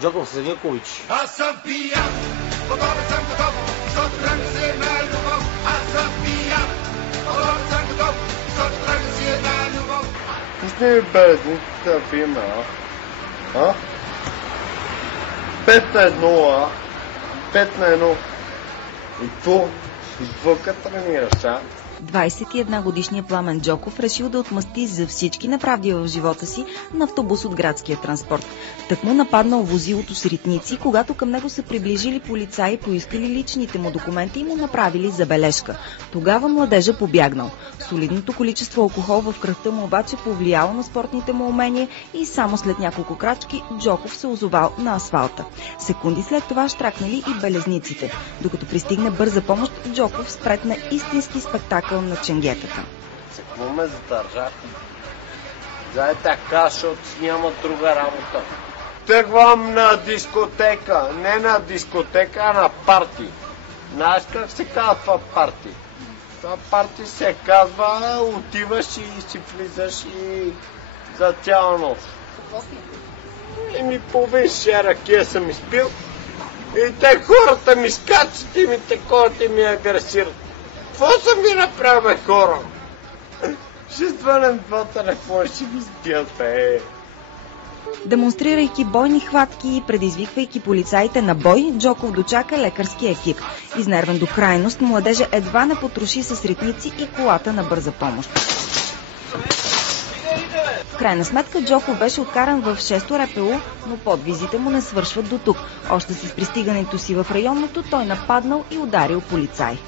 Джоков Седмикович. Аз съм пиян, готов съм готов, защото тръгна си една любов. Аз съм пиян, готов съм готов, защото тръгна си една любов. Пусни ми белезниците в име, а? 5-1, 5-1. И какво като тренираш, а? 21-годишният Пламен Джоков решил да отмъсти за всички неправди в живота си на автобус от градския транспорт. Так му нападнал возилото с ритници, когато към него се приближили полицаи, поискали личните му документи и му направили забележка. Тогава младежа побягнал. Солидното количество алкохол в кръвта му обаче повлияло на спортните му умения и само след няколко крачки Джоков се озовал на асфалта. Секунди след това щракнали и белезниците. Докато пристигне бърза помощ, Джоков спретна истински спектакъл на ченгетата. За какво ме задържахте? Зай така, защото няма друга работа. Тръгвам на дискотека. Не на дискотека, а на парти. Знаеш как се казва това парти? Това парти се казва, отиваш и си влизаш и за цяла нощ. Какво си? Ми половин ракия съм изпил и те хората ми скачат и ми такова и ми агресират. Какво съм ви направил, хора? Ще звънем два телефона, ще ви сбият, бе. Демонстрирайки бойни хватки и предизвиквайки полицаите на бой, Джоков дочака лекарски екип. Изнервен до крайност, младежа едва не потроши с ритници и колата на бърза помощ. В крайна сметка Джоков беше откаран в 6-то РПУ, но подвизите му не свършват до тук. Още с пристигането си в районното той нападнал и ударил полицай.